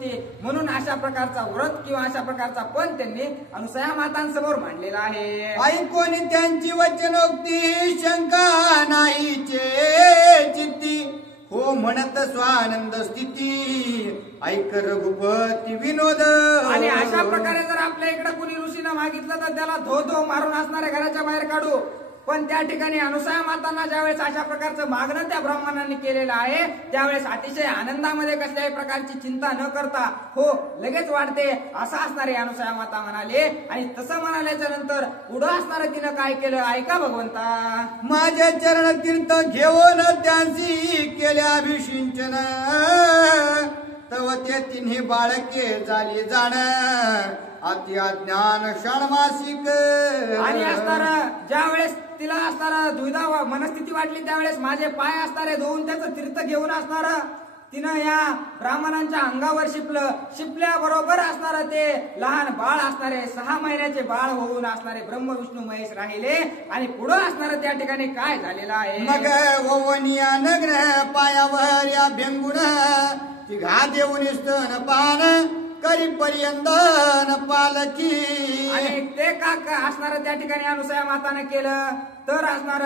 युक्ती म्हणून अशा प्रकारचा व्रत किंवा अशा प्रकारचा पण त्यांनी अनुसया मातांसमोर मांडलेला आहे. ऐकून त्यांची वचनोक्ती शंका नाहीचे चित्ती हो म्हणत स्वानंद स्थिती ऐक रघुपती विनोद. आणि अशा प्रकारे जर आपल्या इकडे कुणी ऋषीनं मागितलं तर त्याला धो धो मारून असणाऱ्या घराच्या बाहेर काढू. पण त्या ठिकाणी अनुसया मातांना ज्यावेळेस अशा प्रकारचं मागणं त्या ब्राह्मणांनी केलेलं आहे त्यावेळेस अतिशय आनंदामध्ये कसल्याही प्रकारची चिंता न करता हो लगेच वाढते असं असणारे अनुसया माता म्हणाले. आणि तसं म्हणाल्याच्या नंतर पुढं असणारं तिनं काय केलं ऐका भगवंता. माझे चरण तीर्थ घेऊन त्यांची केल्या अभिषिंचन तव ते तिन्ही बाळके झाली जाण अति अज्ञान षणमासिक. आणि असणार ज्यावेळेस तिला असणार दुविधा मनस्थिती वाटली त्यावेळेस माझे पाय असणारे धुवून त्याचं तीर्थ घेऊन असणार तिनं या ब्राह्मणांच्या अंगावर शिपल्याबरोबर असणार ते लहान बाळ असणारे 6 महिन्याचे बाळ होऊन असणारे ब्रह्म विष्णू महेश राहिले. आणि पुढं असणार त्या ठिकाणी काय झालेलं आहे मग ओवनिया नग्न पायावर या भेंगुण तिघा देऊन स्तन पान करी पर्यंतन पालखी. आणि ते का असणार त्या ठिकाणी अनुसया माताने केलं तर असणार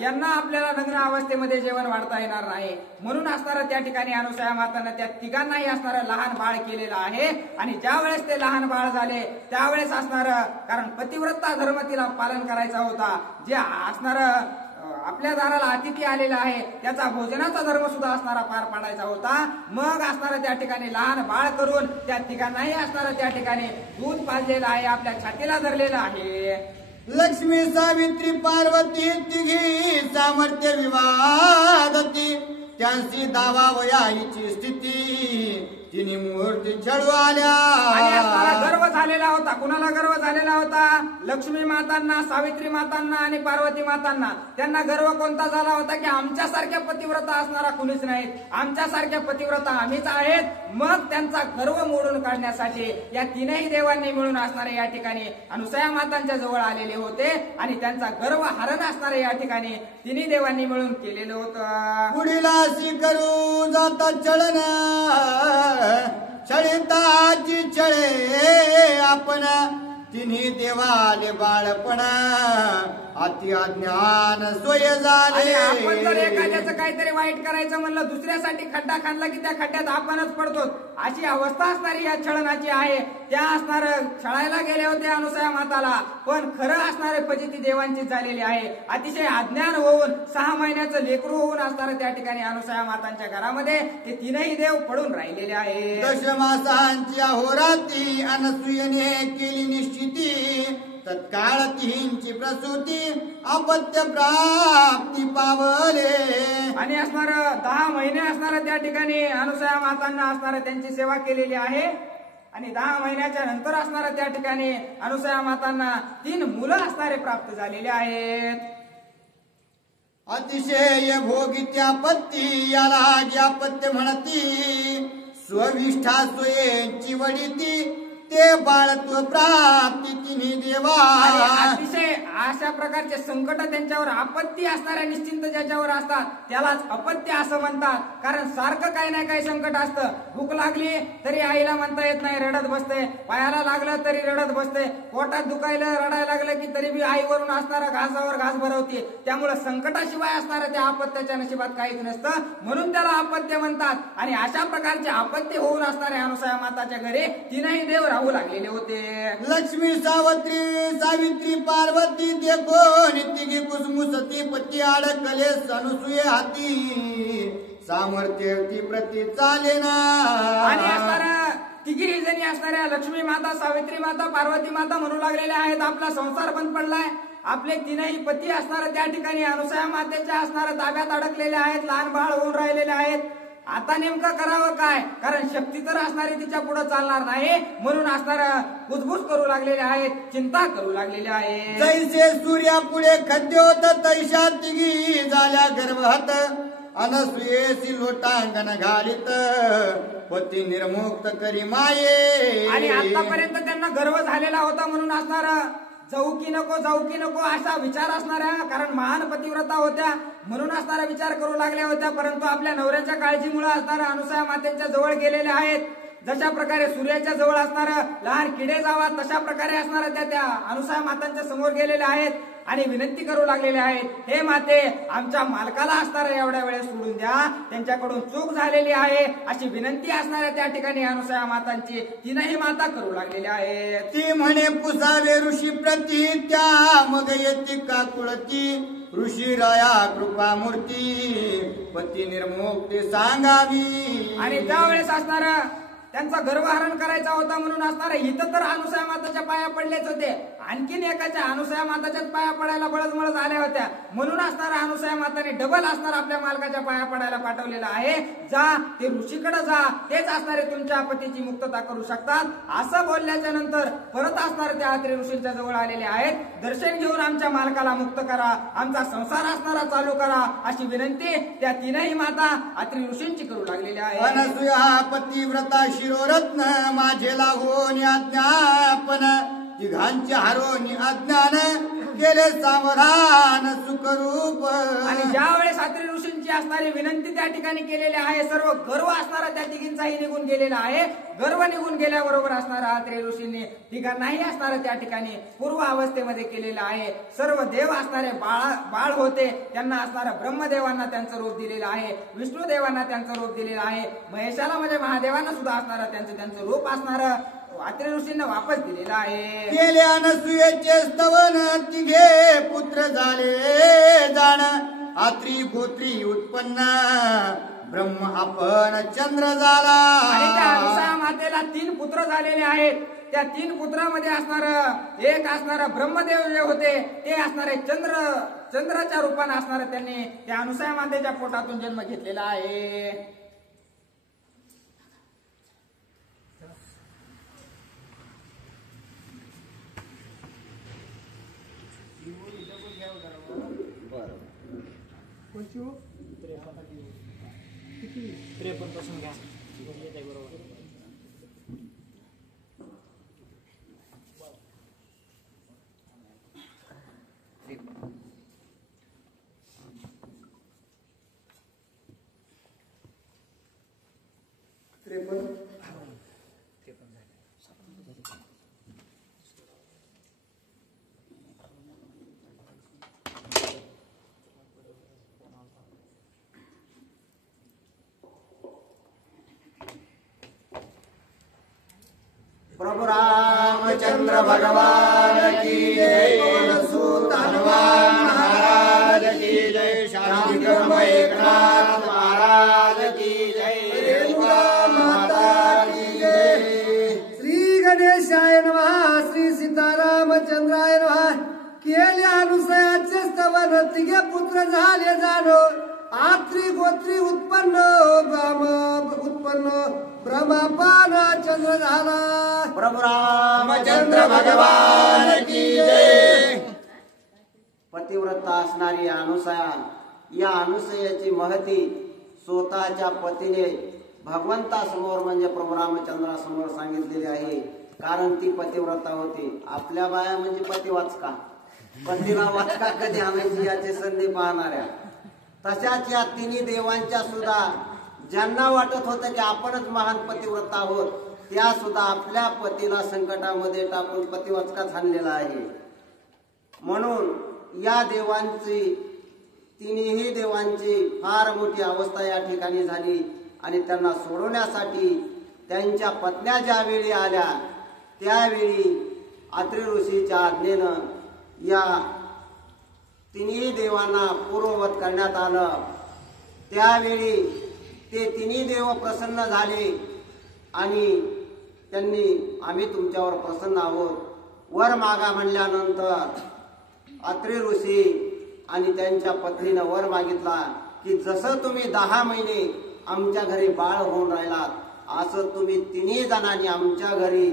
यांना आपल्याला नग्न अवस्थेमध्ये जेवण वाढता येणार नाही म्हणून असणार त्या ठिकाणी अनुसया माताने त्या तिघांनाही असणार लहान बाळ केलेलं आहे. आणि ज्या वेळेस ते लहान बाळ झाले त्यावेळेस असणार कारण पतिव्रता धर्म तिला पालन करायचा होता. जे असणार आपल्या दाराला अतिथी आलेला आहे त्याचा भोजनाचा धर्म सुद्धा असणारा पार पाडायचा होता. मग असणारा त्या ठिकाणी लहान बाळ करून त्या ठिकाणी असणारा त्या ठिकाणी दूध पाजलेलं आहे आपल्या छातीला धरलेलं आहे. लक्ष्मी सावित्री पार्वती तिघी सामर्थ्य विवादती त्यांची दावा वयाची स्थिती तिन्ही मूर्ती छळू आल्या. गर्व झालेला होता. कुणाला गर्व झालेला होता? लक्ष्मी मातांना, सावित्री मातांना आणि पार्वती मातांना. त्यांना गर्व कोणता झाला होता की आमच्यासारख्या पतिव्रता असणारा कुणीच नाहीत, आमच्यासारख्या पतिव्रता आम्हीच आहेत. मग त्यांचा गर्व मोडून काढण्यासाठी या तीनही देवांनी मिळून असणारे या ठिकाणी अनुसया मातांच्या जवळ आलेले होते आणि त्यांचा गर्व हरण असणारे या ठिकाणी तिन्ही देवांनी मिळून केलेलं होतं. पुढील अशी करू जाता चळण छळिताची छळे आपण तिन्ही देवाले बाळपण अति अज्ञान सोय झाले. आपण जर एखाद्याचं काहीतरी वाईट करायचं म्हणलं दुसऱ्यासाठी खड्डा खांदला की त्या खड्ड्यात आपणच पडतो अशी अवस्था असणारी या छळनाची आहे. त्या असणार छळायला गेले होते अनुसया माताला पण खरं असणारे फजिती देवांची झालेली आहे. अतिशय अज्ञान होऊन 6 महिन्याचं लेकरू होऊन असणार त्या ठिकाणी अनुसया मातांच्या घरामध्ये ते तीनही देव पडून राहिलेले आहे. दशमासांची अहोरात्री अनसुयेने केली निश्चिती तत्काळ तिहींची प्रसूती अपत्य प्राप्ती पावले. आणि असणार 10 महिने असणार त्या ठिकाणी अनुसया मातांना असणार त्यांची सेवा केलेली आहे. आणि 10 महिन्याच्या नंतर असणार त्या ठिकाणी अनुसया मातांना 3 मुलं असणारे प्राप्त झालेले आहेत. अतिशय भोगित्या पत्ती याला ज्यापत्य म्हणती स्वविष्ठा सोयेंची वडिती ते बाळत्व प्राप्ती तिन्ही देवा. अतिशय अशा प्रकारचे संकट त्यांच्यावर आपत्ती असणाऱ्या निश्चिंत ज्याच्यावर असतात त्यालाच अपत्य असं म्हणतात. कारण सारखं काही ना काही संकट असतं. भूक लागली तरी आईला म्हणता येत नाही, रडत बसते. पायाला लागलं तरी रडत बसते. पोटात दुखायला रडायला लागलं की तरी बी आईवरून असणारा घासावर घास भरवते. त्यामुळे संकटाशिवाय असणाऱ्या त्या अपत्याच्या नशिबात काहीच नसतं म्हणून त्याला अपत्य म्हणतात. आणि अशा प्रकारचे अपत्य होऊन असणाऱ्या अनुसया माताच्या घरी तीनही देव राहू लागलेले होते. लक्ष्मी सावित्री पार्वती ते कोण तिघी कुसमुसती पती अडकले अनुसूये हाती सामर्थ्य ती प्रती चालेना. आणि असणाऱ्या तिघी जणी असणाऱ्या लक्ष्मी माता, सावित्री माता, पार्वती माता म्हणू लागलेल्या आहेत आपला संसार बंद पडलाय. आपले तीनही पती असणारे त्या ठिकाणी अनुसया मातेच्या असणाऱ्या ताब्यात अडकलेले आहेत, लहान बाळ होऊन राहिलेले आहेत. आता नेमकं करावं काय? कारण शक्ती तर असणारी तिच्या पुढे चालणार नाही म्हणून असणारा कुजबुज करू लागलेले आहेत, चिंता करू लागलेले आहेत. जैसे सूर्या पुढे खद्य होत तैशा तिघी झाल्या गर्भहत अनसुयेसी लोटांगण घालित पती निर्मुक्त करी माये. आणि आतापर्यंत त्यांना गर्व झालेला होता म्हणून असणार जाऊ की नको असा विचार असणाऱ्या कारण महान पतिव्रता होत्या म्हणून असणारा विचार करू लागल्या होत्या. परंतु आपल्या नवऱ्याच्या काळजीमुळे असणाऱ्या अनुसया मातेच्या जवळ गेलेल्या आहेत. जशा प्रकारे सूर्याच्या जवळ असणार लहान किडे जावा तशा प्रकारे असणार त्या अनुसूया मातांच्या समोर गेलेल्या आहेत आणि विनंती करू लागलेले आहेत, हे माते आमच्या मालकाला असणाऱ्या एवढ्या वेळेस सोडून द्या, त्यांच्याकडून चूक झालेली आहे अशी विनंती असणाऱ्या त्या ठिकाणी अनुसूया मातांची तीनही माता करू लागलेल्या आहेत. ती म्हणे पुसावे ऋषी प्रती त्या मग येती का कुळती ऋषी राया कृपा मूर्ती पती निर्मुक्ती सांगावी. आणि त्यावेळेस असणार त्यांचा गर्वहरण करायचा होता म्हणून असणार इथं तर अनुसूया माताच्या पाया पडलेच होते, आणखीन एकाच्या अनुसूया माताच्याच पाया पडायला बळजबळज आल्या होत्या म्हणून असणार अनुसूया माताने डबल असणार आपल्या मालकाच्या पाया पडायला पाठवलेलं आहे. जा ते ऋषीकडे जा, तेच असणारे तुमच्या पतीची मुक्तता करू शकतात. असं बोलल्याच्या नंतर परत असणार त्या अत्रि ऋषींच्या जवळ आलेले आहेत. दर्शन घेऊन आमच्या मालकाला मुक्त करा, आमचा संसार असणारा चालू करा अशी विनंती त्या तीनही माता अत्रि ऋषींची करू लागलेल्या आहे. अनसूया पतिव्रता शिरोरत्न माझे लागून अज्ञापन तिघांचे हरोनी अज्ञान केले सावधान सुखरूप. आणि ज्या वेळेस अत्रि ऋषींची असणारी विनंती त्या ठिकाणी केलेली आहे, सर्व गर्व असणारा त्या तिघींचाही निघून गेलेला आहे. गर्व निघून गेल्याबरोबर असणारा अत्रि ऋषींनी तिघांनाही असणारा त्या ठिकाणी पूर्व अवस्थेमध्ये केलेलं आहे. सर्व देव असणारे बाळ होते, त्यांना असणाऱ्या ब्रह्मदेवांना त्यांचं रूप दिलेलं आहे, विष्णुदेवांना त्यांचं रूप दिलेलं आहे, महेशाला म्हणजे महादेवांना सुद्धा असणारा त्यांचं रूप असणारं अत्रि ऋषींना वापस दिलेला आहे. केले अनसूयेचे स्तवन तिघे पुत्र झाले जाण अत्रि गोत्री उत्पन्न ब्रह्म आपण चंद्र झाला. आणि त्या अनुसूया मातेला 3 पुत्र झालेले आहेत. त्या 3 पुत्रामध्ये असणार एक असणारा ब्रह्मदेव जे होते ते असणारे चंद्राच्या रूपाने असणारे त्यांनी त्या अनुसूया मातेच्या पोटातून जन्म घेतलेला आहे. प्रभु रामचंद्र भगवान की जय, सूत हनुमान महाराज की जय, शांति धर्म एकनाथ महाराज की जय, रेणुका माता की जय. श्री गणेशाय नमः. श्री सीतारामचंद्राय नमः. केले अनुसूयाचे स्तवन तिघे पुत्र झाले जाणो अत्रि गोत्री उत्पन्न ब्रह्मापान चंद्र झाला. प्रभु रामचंद्र भगवान की जय. पतिव्रता असणारी अनुसूया, या अनुसूयाची महती स्वतःच्या पतीने भगवंतासमोर म्हणजे प्रभू रामचंद्रासमोर सांगितलेली आहे. कारण ती पतिव्रता होती. आपल्या बाया म्हणजे पतिवाचका, पतीला वाचका कधी आणायची याची संधी पाहणाऱ्या. तशाच या तिन्ही देवांच्या सुद्धा ज्यांना वाटत होतं की आपणच महान पतिव्रता आहोत, त्या सुद्धा आपल्या पतीला संकटामध्ये टाकून पतिवाचकाच आणलेला आहे. म्हणून या देवांची, तिन्ही देवांची फार मोठी अवस्था या ठिकाणी झाली आणि त्यांना सोडवण्यासाठी त्यांच्या पत्न्या ज्यावेळी आल्या त्यावेळी अत्रि ऋषीच्या आज्ञेनं या तिन्ही देवांना पूर्ववत करण्यात आलं. त्यावेळी ते तिन्ही देव प्रसन्न झाले आणि त्यांनी आम्ही तुमच्यावर प्रसन्न आहोत वर मागा म्हणल्यानंतर अत्रि ऋषी आणि त्यांच्या पत्नीनं वर मागितला की जसं तुम्ही 10 महिने आमच्या घरी बाळ होऊन राहिलात असं तुम्ही तिन्ही जणांनी आमच्या घरी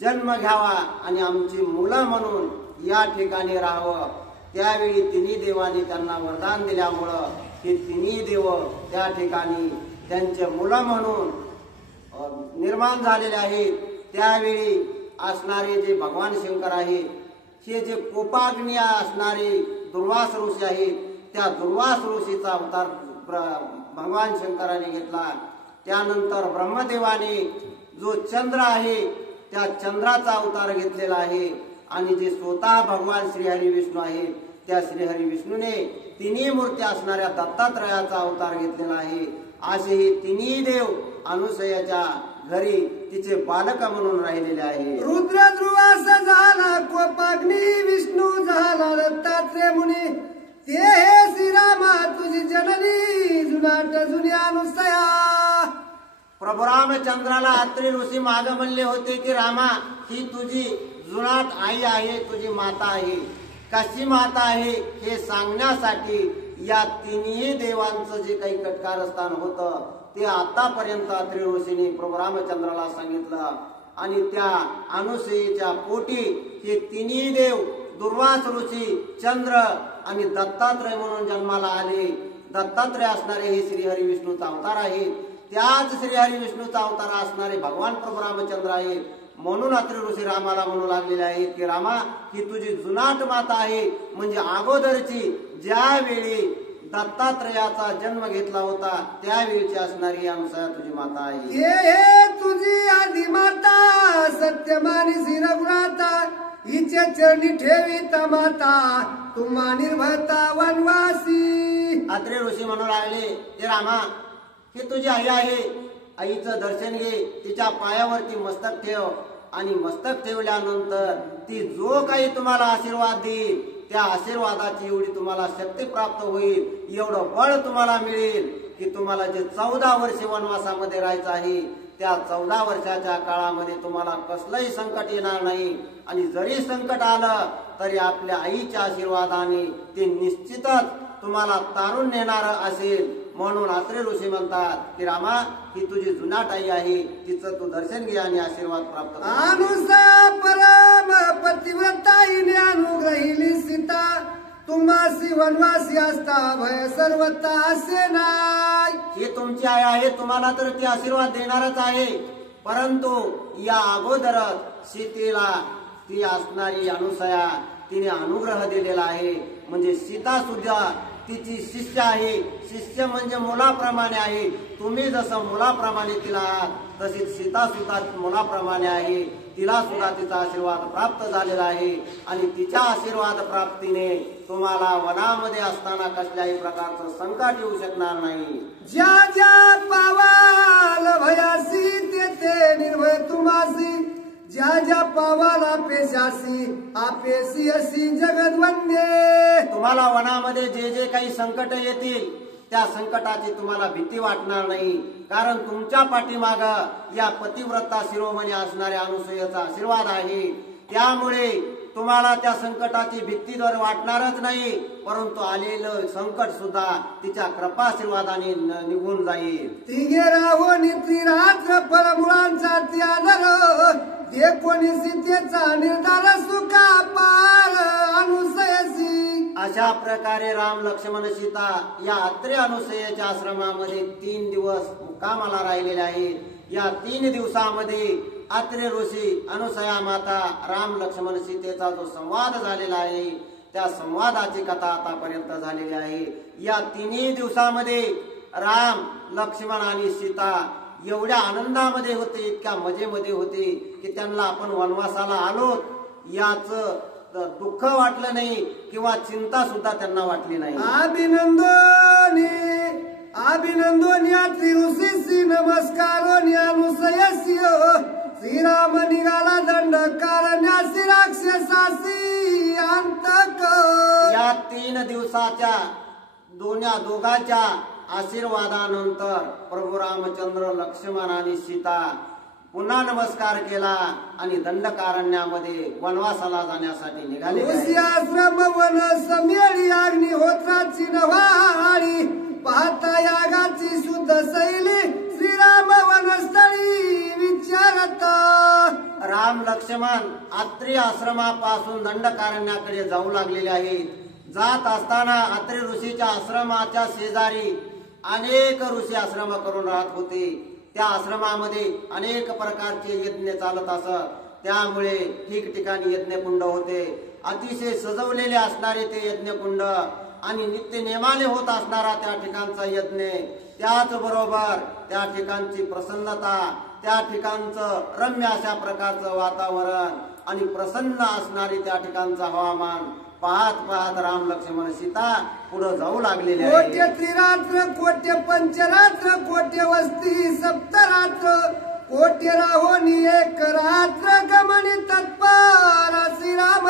जन्म घ्यावा आणि आमची मुलं म्हणून या ठिकाणी राहावं. त्यावेळी तिन्ही देवांनी त्यांना वरदान दिल्यामुळं की तिन्ही देव त्या ठिकाणी त्यांचे मुलं म्हणून निर्माण झालेले आहेत. त्यावेळी असणारे जे भगवान शंकर आहेत, हे जे कोपाग्नी असणारे दुर्वास ऋषी आहेत, त्या दुर्वास ऋषीचा अवतार भगवान शंकराने घेतला. त्यानंतर ब्रह्मदेवाने जो चंद्र आहे त्या चंद्राचा अवतार घेतलेला आहे आणि जे स्वतः भगवान श्रीहरी विष्णू आहे त्या श्रीहरी विष्णूने तिन्ही मूर्ती असणाऱ्या दत्तात्रयाचा अवतार घेतलेला आहे. असे हे तिन्ही देव अनुसयाच्या घरी तिचे बालक म्हणून राहिलेले आहे. रुद्र ध्रुवास झाला कोपाग्नी विष्णू झाला दत्तात्रय मुनी ते हे श्रीरामा तुझी जननी जुनाट जुनी अनुसया. प्रभू रामचंद्राला अत्रि ऋषी माग म्हणले होते की रामा ही तुझी जुनाट आई आहे, तुझी माता आहे. कशी माता आहे हे सांगण्यासाठी या तिन्ही देवांचं जे काही कटकारस्थान होतं ते आतापर्यंत अत्रि ऋषीने प्रभू रामचंद्राला सांगितलं. आणि त्या अनुसयेच्या पोटी हे तिन्ही देव दुर्वास ऋषी, चंद्र आणि दत्तात्रय म्हणून जन्माला आले. दत्तात्रय असणारे हे श्रीहरी विष्णूचा अवतार आहे. त्याच श्रीहरी विष्णूचा अवतार असणारे भगवान प्रभू रामचंद्र आहे. म्हणून अत्रि ऋषी रामाला म्हणू लागलेले आहेत की रामा ही तुझी जुनाट माता आहे. म्हणजे अगोदरची ज्यावेळी दत्तात्रयाचा जन्म घेतला होता त्यावेळीची असणारी अनुसया तुझी माता आहे. हे तुझी आधी माता सत्यमानी श्रीरघुनाथा हिचे चरणी ठेवीत माता तुम्हा निर्भता वनवासी. अत्रि ऋषी म्हणू लागले हे रामा ही तुझी आई आहे. आईचं दर्शन घे, तिच्या पायावरती मस्तक ठेव आणि मस्तक ठेवल्यानंतर ती जो काही तुम्हाला आशीर्वाद देईल त्या आशीर्वादाची एवढी तुम्हाला शक्ती प्राप्त होईल, एवढं बळ तुम्हाला मिळेल की तुम्हाला जे 14 वर्ष वनवासामध्ये राहायचं आहे त्या 14 वर्षाच्या काळामध्ये तुम्हाला कसलंही संकट येणार नाही. आणि जरी संकट आलं तरी आपल्या आईच्या आशीर्वादाने ते निश्चितच तुम्हाला तारून नेणार असेल. म्हणून अत्रि ऋषी म्हणतात की रामा ही तुझी जुनाट आई आहे, तिचं तू दर्शन घे आणि आशीर्वाद प्राप्त कर. अनुसया परम पतिव्रता हिने अनुग्रहिली सीता तुम्हासी वनवासी असता भय सर्वता असे नाही. ही तुमची आई आहे, तुम्हाला तर ती आशीर्वाद देणारच आहे. परंतु या अगोदरच सीतेला ती असणारी अनुसया तिने अनुग्रह दिलेला आहे. म्हणजे सीता सुद्धा तिची शिष्य आहे. शिष्य म्हणजे मुलाप्रमाणे आहे. तुम्ही जसं मुलाप्रमाणे तिला आहात तशीच सीता सुद्धा मुलाप्रमाणे आहे. तिला सुद्धा तिचा आशीर्वाद प्राप्त झालेला आहे. आणि तिच्या आशीर्वाद प्राप्तीने तुम्हाला वनामध्ये असताना कसल्याही प्रकारचं संकट येऊ शकणार नाही. ज्या ज्या पावाल भयासी ते निर्भय तुम्हासी ज्या ज्या पावाला पेशासी आपेसी असी जगद्वंदे. तुम्हाला वनामध्ये जे जे काही संकट येतील त्या संकटाची तुम्हाला भीती वाटणार नाही. कारण तुमच्या पाठीमाग या पतिव्रता शिरोमणी असणाऱ्या अनुसूयेचा आशीर्वाद आहे. त्यामुळे तुम्हाला त्या संकटाची भीती तर वाटणारच नाही, परंतु आलेलं संकट सुद्धा तिच्या कृपाशीर्वादाने निघून जाईल. तिघे राहो त्रिरात्र फळमुळांचा त्यादर ते कोणी सीतेचा निर्धार सुखा पार अनुसयसी. अशा प्रकारे राम लक्ष्मण सीता या अत्रि अनुसयेच्या आश्रमामध्ये 3 दिवस मुक्कामाला राहिलेले आहेत. या 3 दिवसामध्ये अत्रि ऋषी, अनुसया माता, राम लक्ष्मण सीतेचा जो संवाद झालेला आहे त्या संवादाची कथा आतापर्यंत झालेली आहे. या 3 दिवसामध्ये राम, लक्ष्मण आणि सीता एवढ्या आनंदामध्ये होते, इतक्या मजेमध्ये होते की त्यांना आपण वनवासाला आलो याच दुःख वाटलं नाही किंवा चिंता सुद्धा त्यांना वाटली नाही. अभिनंदन या ऋषीसी नमस्कार अनुसयसी श्रीराम निघाला दंड कारण्यासी राक्षसासी अंतक. या 3 दिवसाच्या दोघांच्या आशीर्वादानंतर प्रभू रामचंद्र, लक्ष्मण आणि सीता पुन्हा नमस्कार केला आणि दंडकारण्यामध्ये वनवासाला जाण्यासाठी निघाले. आश्रम वन समेळी अग्निहोत्राची नव्हाळी पाहता यागाची शुद्ध शैली श्रीराम वनस्थळी विचारता. राम लक्ष्मण अत्रि आश्रमापासून दंडकारण्याकडे जाऊ लागलेले आहेत. जात असताना अत्रि ऋषीच्या आश्रमाच्या शेजारी अनेक ऋषी आश्रम करून राहत होते. त्या आश्रमामध्ये अनेक प्रकारचे यज्ञ चालत असत. त्यामुळे ठिकठिकाणी यज्ञकुंड होते. अतिशय सजवलेले असणारे ते यज्ञकुंड आणि नित्य नेमाने होत असणारा त्या ठिकाणचा यज्ञ, त्याचबरोबर त्या ठिकाणची प्रसन्नता त्या ठिकाणचं रम्य अशा प्रकारचं वातावरण आणि प्रसन्न असणारी त्या ठिकाणचं हवामान पाहत पाहत राम लक्ष्मण सीता पुढे जाऊ लागलेले कोट्य आहे. त्रिरात्र कोट्य पंचरात्र कोट्य वस्ती सप्तरात्र कोट्य राहोनी एक रात्र गमनी तत्पर श्रीराम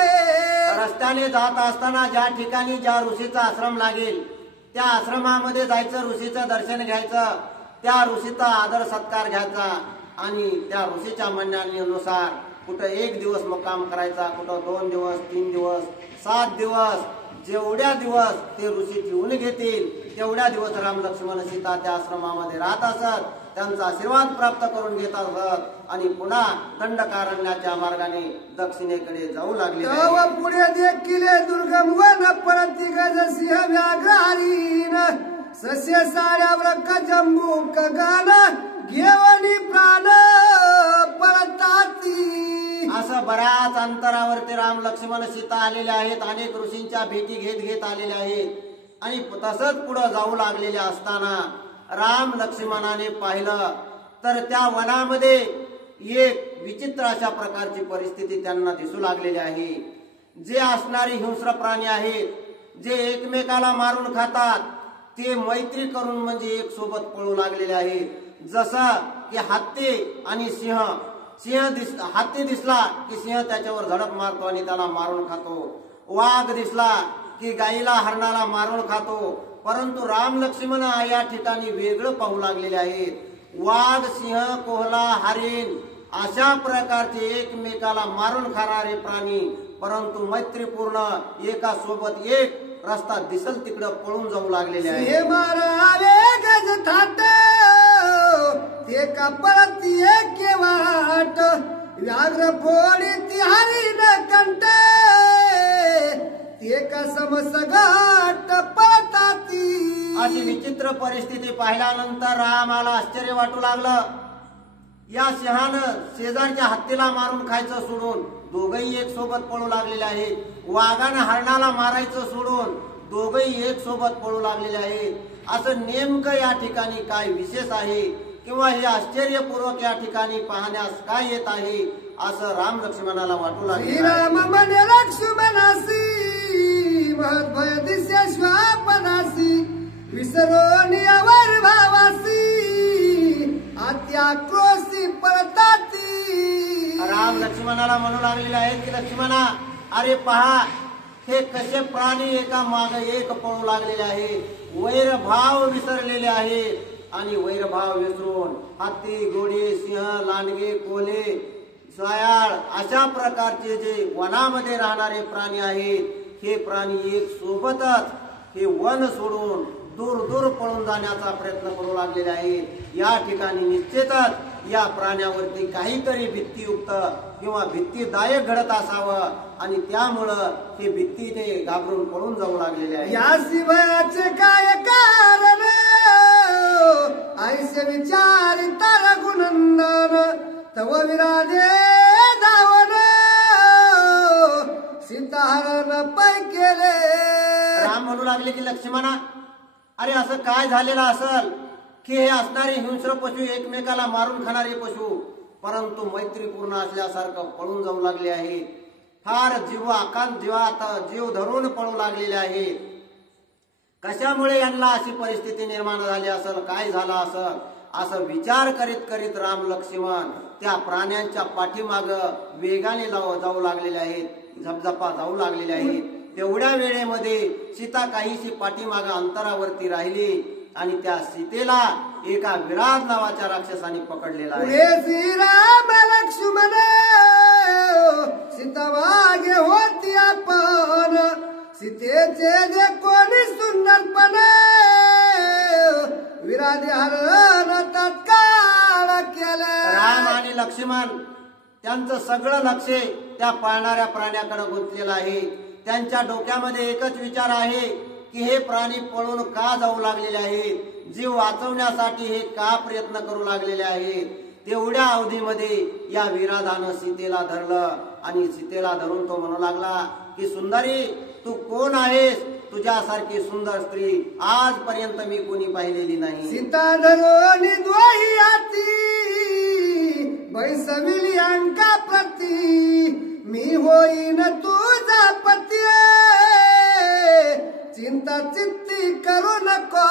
रस्त्याने जात असताना ज्या ठिकाणी ज्या ऋषीचा आश्रम लागेल त्या आश्रमामध्ये जायचं, ऋषीचं दर्शन घ्यायचं, त्या ऋषीचा आदर सत्कार घ्यायचा आणि त्या ऋषीच्या म्हणण्यानुसार कुठं 1 दिवस मुक्काम करायचा, कुठं 2 दिवस, 3 दिवस, 7 दिवस, जेवढ्या दिवस ते ऋषी ठेवून घेतील तेवढ्या दिवस राम लक्ष्मण सीता त्या आश्रमामध्ये राहत असत, त्यांचा आशीर्वाद प्राप्त करून घेत असत आणि पुन्हा दंडकारण्याच्या मार्गाने दक्षिणेकडे जाऊ लागले. पुढे देखील दुर्गम वन परती गज सिंह व्याघ्र हरीण सस्य साड्या व्रक जंबू कगान घेवणी प्राण परताती. असं बऱ्याच अंतरावरती राम लक्ष्मण सीता आलेले आहेत, अनेक ऋषींच्या भेटी घेत आलेले आहेत आणि तसंच पुढे जाऊ लागलेले असताना राम लक्ष्मणाने पाहिलं तर त्या वनामध्ये एक विचित्र अशा प्रकारची परिस्थिती त्यांना दिसू लागलेली आहे. जे असणारे हिंस्र प्राणी आहेत, जे एकमेकाला मारून खातात, ते मैत्री करून म्हणजे एक सोबत पळू लागलेले आहेत. जसं की हत्ती आणि सिंह, हत्ती दिसला की सिंह त्याच्यावर झडप मारतो आणि त्याला मारून खातो. वाघ दिसला की गाईला हरणाला मारून खातो. परंतु राम लक्ष्मण या ठिकाणी वेगळं पाहू लागलेले आहेत. वाघ, सिंह, कोहला, हरिण अशा प्रकारचे एकमेकाला मारून खाणारे प्राणी, परंतु मैत्रीपूर्ण एका सोबत एक रस्ता दिसल तिकडं पळून जाऊ लागलेले आहेत. हे मारावे गज थाट ते का परती एक वाट व्याघ्र फोडी ती हरिण कंठ ते का समसगाट परताती. अशी विचित्र परिस्थिती पाहिल्यानंतर रामाला आश्चर्य वाटू लागलं. या सिंहानं शेजारच्या हत्तीला मारून खायचं सोडून दोघही एक सोबत पळू लागलेले आहेत. वाघानं हरणाला मारायचं सोडून दोघही एक सोबत पळू लागलेले आहेत. असं नेमकं या ठिकाणी काय विशेष आहे किंवा हे आश्चर्यपूर्वक या ठिकाणी पाहण्यास काय येत आहे असं राम लक्ष्मणाला वाटू लागले. श्रीराम म्हणे लक्ष्मणासी महत् भय दिसे श्वापनासी विसरून यावर भावासी अत्याक्रोशी परताती. राम लक्ष्मणाला म्हणू लागलेले आहेत की लक्ष्मणा, अरे पहा हे कसे प्राणी एका मागे एक पळू लागलेले आहेत. वैरभाव विसरलेले आहेत आणि वैरभाव विसरून हत्ती, घोडे, सिंह, लांडगे, कोल्हे, सायाळ अशा प्रकारचे जे वनामध्ये राहणारे प्राणी आहेत, हे प्राणी एक सोबतच हे वन सोडून दूर दूर पळून जाण्याचा प्रयत्न करू लागलेले आहेत. या ठिकाणी निश्चितच या प्राण्यावरती काहीतरी भीतीयुक्त किंवा भीतीदायक घडत असावं आणि त्यामुळं ते भीतीने घाबरून पळून जाऊ लागलेले आहे. या शिवाचे काय कारण आयुष्य विचारिता रघुनंदन तव विराजे धावन सीताहरण पै केले. राम म्हणू लागले की लक्ष्मणा, अरे असं काय झालेलं असल की हे असणारे हिंस्र पशु एकमेकाला मारून खाणारे पशु परंतु मैत्रीपूर्ण असल्यासारखं पळून जाऊ लागले आहे. फार जीवात जीव धरून पळू लागलेले आहे. कशामुळे यांना अशी परिस्थिती निर्माण झाली असेल, काय झालं असेल असं विचार करीत करीत राम लक्ष्मण त्या प्राण्यांच्या पाठीमाग वेगाने जाऊ लागलेले आहेत, झपझपा जाऊ लागलेले आहेत. तेवढ्या वेळेमध्ये सीता काहीशी पाठीमाग अंतरावरती राहिली आणि त्या सीतेला एका विराट नावाच्या राक्षसाने पकडलेला आहे. श्रीराम लक्ष्मण सीता मागे होती आपण सीतेचे जे कोणी सुंदरपण विराधी हरण तत्काळ केले. राम आणि लक्ष्मण त्यांचं सगळं लक्ष त्या पाळणाऱ्या प्राण्याकडे गुंतलेलं आहे. त्यांच्या डोक्यामध्ये एकच विचार आहे की हे प्राणी पळून का जाऊ लागलेले आहेत, जीव वाचवण्यासाठी हे का प्रयत्न करू लागलेले आहेत. तेवढ्या अवधीमध्ये या विराधानं सीतेला धरलं आणि सीतेला धरून तो म्हणू लागला की सुंदरी, तू कोण आहेस? तुझ्यासारखी सुंदर स्त्री आजपर्यंत मी कोणी पाहिलेली नाही. सीता धरून द्वाही हाती बैसविली अंका प्रती मी होईन तुझा पती चिंता चित्ती करू नको.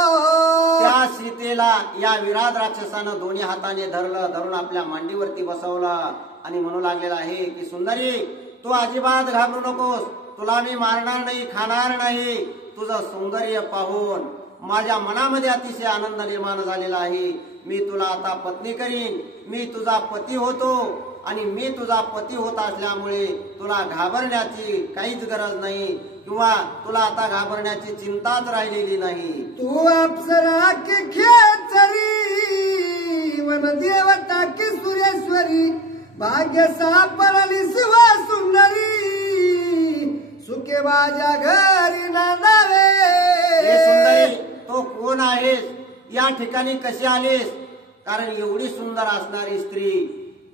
त्या सीतेला या विराट राक्षसानं दोन्ही हाताने धरून आपल्या मांडीवरती बसवलं आणि म्हणू लागलेला आहे की सुंदरी तू अजिबात घाबरू नकोस, तुला मी मारणार नाही, खाणार नाही. तुझं सौंदर्य पाहून माझ्या मनामध्ये अतिशय आनंद निर्माण झालेला आहे. मी तुला आता पत्नी करीन, मी तुझा पती होतो आणि मी तुझा पती होत असल्यामुळे तुला घाबरण्याची काहीच गरज नाही किंवा तुला आता घाबरण्याची चिंताच राहिलेली नाही. तू अप्सरा की खेचरी वनदेवता की सुरेश्वरी भाग्य सापडली शिवा सुंदरी सुखे माझ्या घरी नांदावे. हे सुंदरी तो कोण आहेस, या ठिकाणी कशी आलीस? कारण एवढी सुंदर असणारी स्त्री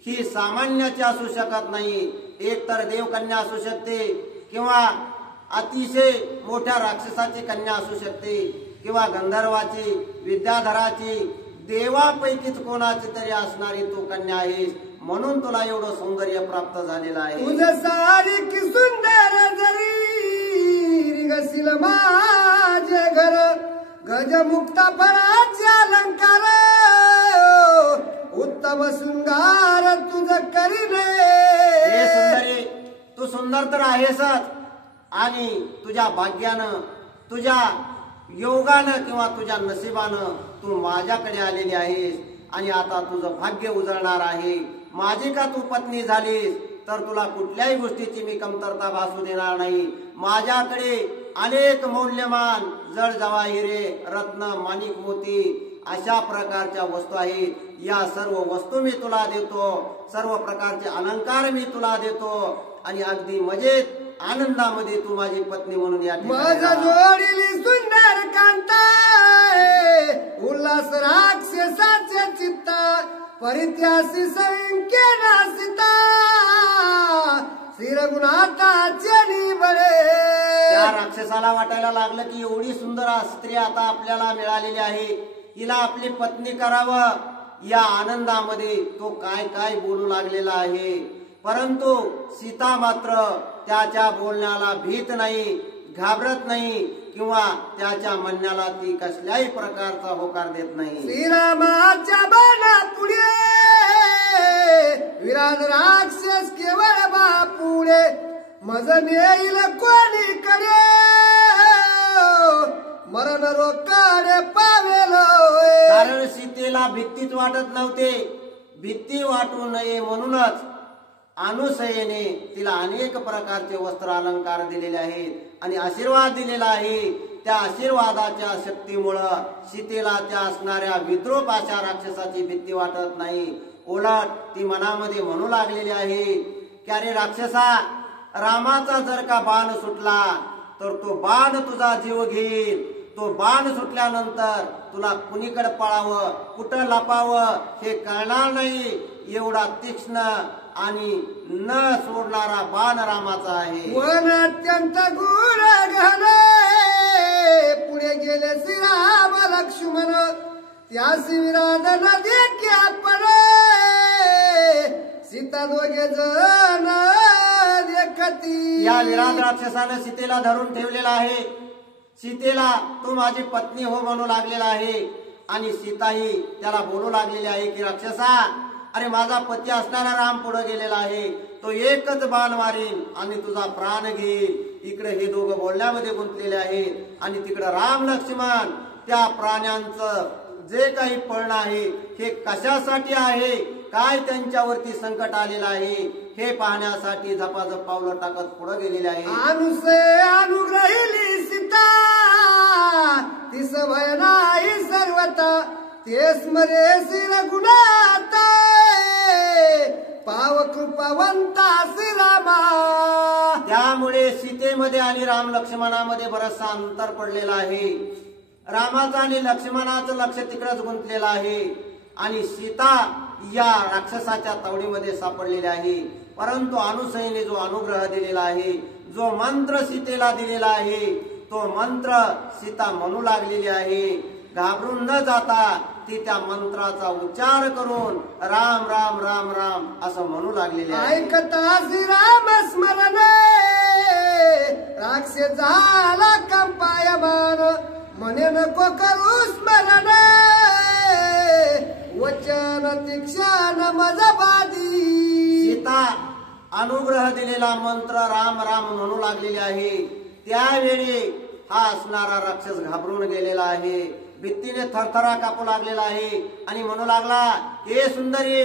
ही सामान्याची असू शकत नाही. एक तर देवकन्या असू शकते किंवा अतिशय मोठ्या राक्षसाची कन्या असू शकते किंवा गंधर्वाची, विद्याधराची, देवापैकीच कोणाची तरी असणारी तू कन्या आहेस, म्हणून तुला एवढं सौंदर्य प्राप्त झालेलं आहे. तुझं सारी की सुंदर जरी गसिल माझे घर गजमुक्ता फळाचे अलंकार उत्तम शृंगार तुझं करीने. हे सुंदरी तू सुंदर तर आहेसच आणि तुझ्या भाग्यानं, तुझ्या योगानं किंवा तुझ्या नशिबानं तू माझ्याकडे आलेली आहेस आणि आता तुझं भाग्य उजळणार आहे. माझी का तू पत्नी झालीस तर तुला कुठल्याही गोष्टीची मी कमतरता भासू देणार नाही. माझ्याकडे अनेक मौल्यवान जड जवाहिरे, रत्न, माणिक, मोती अशा प्रकारच्या वस्तू आहेत. या सर्व वस्तू मी तुला देतो, सर्व प्रकारचे अलंकार मी तुला देतो आणि अगदी मजेत आनंदामध्ये तू माझी पत्नी म्हणून या ठिकाणी जोडीली सुंदर कांता उल्हास राक्षसाचे चित्ता परित्यासी संख्ये नासिता श्रीरघुनाथाचे निबळे. त्या राक्षसाला वाटायला लागलं की एवढी सुंदर स्त्री आता आपल्याला मिळालेली आहे, हिला आपली पत्नी करावं. या आनंदामध्ये तो काय काय बोलू लागलेला आहे. परंतु सीता मात्र त्याच्या बोलण्याला भीत नाही, घाबरत नाही किंवा त्याच्या म्हणण्याला ती कसल्याही प्रकारचा होकार देत नाही. श्रीरामाच्या बाणा पुढे विराट राक्षस केवळ बापुढे मज नेईल कोणी कडे मरण रोकडे पावेल. कारण सीतेला भीतीच वाटत नव्हते. भीती वाटू नये म्हणूनच अनुसयेने तिला अनेक प्रकारचे वस्त्र अलंकार दिलेले आहेत आणि आशीर्वाद दिलेला आहे. त्या आशीर्वादाच्या शक्तीमुळं सीतेला त्या असणाऱ्या विद्रूप अशा राक्षसाची भीती वाटत नाही. उलट ती मनामध्ये म्हणू लागलेली आहे की अरे राक्षसा, रामाचा जर का बाण सुटला तर तो बाण तुझा जीव घेईल. तो बाण सुटल्यानंतर तुला कुणीकडे पळावं, कुठं लपावं हे कळणार नाही. एवढा तीक्ष्ण आणि न सोडणारा बाण रामाचा आहे. वन अत्यंत गुण घाले पुढे गेले श्रीराम लक्ष्मण त्यासी विराट नदी पडे सीता दोघे जण देखती. या विराट राक्षसानं सीतेला धरून ठेवलेला आहे. सीतेला तू माझी पत्नी हो म्हणू लागलेला आहे आणि सीताही त्याला बोलू लागलेली आहे की राक्षसा, अरे माझा पती असणारा राम पुढे गेलेला आहे, तो एकच बाण मारीन आणि तुझा प्राण घेईल. इकडे हे दोघं बोलण्यामध्ये गुंतलेले आहेत आणि तिकडे राम लक्ष्मण त्या प्राण्यांचं जे काही पळणं आहे हे कशासाठी आहे, काय त्यांच्यावरती संकट आलेलं आहे हे पाहण्यासाठी झपाझप पावलं टाकत पुढे गेलेले आहे. अनुग्रहिली सीता तिस भय नाही सर्वता ते स्मरे श्रीरघुनाथ पाव कृपावंता श्रीरामा. त्यामुळे सीतेमध्ये आणि राम लक्ष्मणामध्ये बरचसा अंतर पडलेला आहे. रामाचं आणि लक्ष्मणाचं लक्ष तिकडेच गुंतलेलं आहे आणि सीता या राक्षसाच्या तावडीमध्ये सापडलेली आहे. परंतु अनुसयेने जो अनुग्रह दिलेला आहे, जो मंत्र सीतेला दिलेला आहे, तो मंत्र सीता म्हणू लागलेली आहे. घाबरून न जाता ती त्या मंत्राचा उच्चार करून राम राम राम राम असं म्हणू लागलेले आहे. ऐकता श्रीराम स्मरण राक्षस झाला कंपायमान म्हणे नको करू स्मरण वचन तीक्षण मजबादी. सीता अनुग्रह दिलेला मंत्र राम राम म्हणू लागलेले आहे. त्यावेळी हा असणारा राक्षस घाबरून गेलेला आहे, भीतीने थरथरा कापू लागलेला आहे आणि म्हणू लागला, हे सुंदरी,